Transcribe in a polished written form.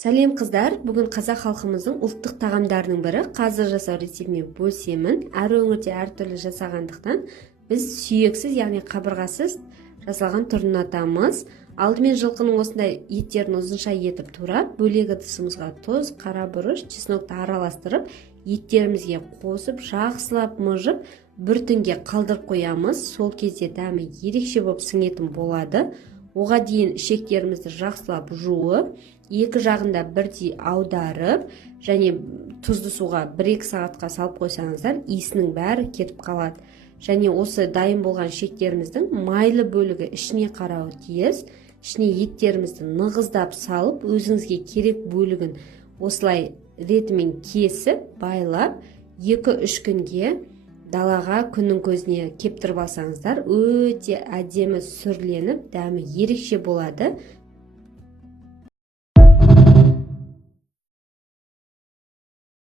Сәлем қыздар, бүгін қазақ халқымыздың ұлттық тағамдарының бірі қазы жасау рецептімен бөлісемін. Әр өңірде әртүрлі жасағандықтан біз сүйексіз, яғни қабырғасыз жасалған түрін ұнатамыз. Алдымен жылқының осындай еттерін ұзынша етіп турап, бөлек ыдысымызға тұз, қара бұрыш, чеснокты араластырып, еттерімізге қосып, жақсылап мыжып, бір түнге қалдырып қоямыз. Сол кезде дәмі ерекше болып сіңетін болады. Оға дейін ішектерімізді жақсылап жуып, екі жағында бірдей аударып, және тұзды суға 1-2 сағатқа салып қойсаңыздар, иісінің бәрі кетіп қалады. Және осы дайын болған ішектеріміздің майлы бөлігі ішіне қарауы тиіс. Ішіне еттерімізді нығыздап салып, өзіңізге керек бөлігін осылай ретімен кесіп, байлап, 2-3 күнге далаға күннің көзіне кептіріп алсаңыздар, өте әдемі сүрленіп, дәмі ерекше болады.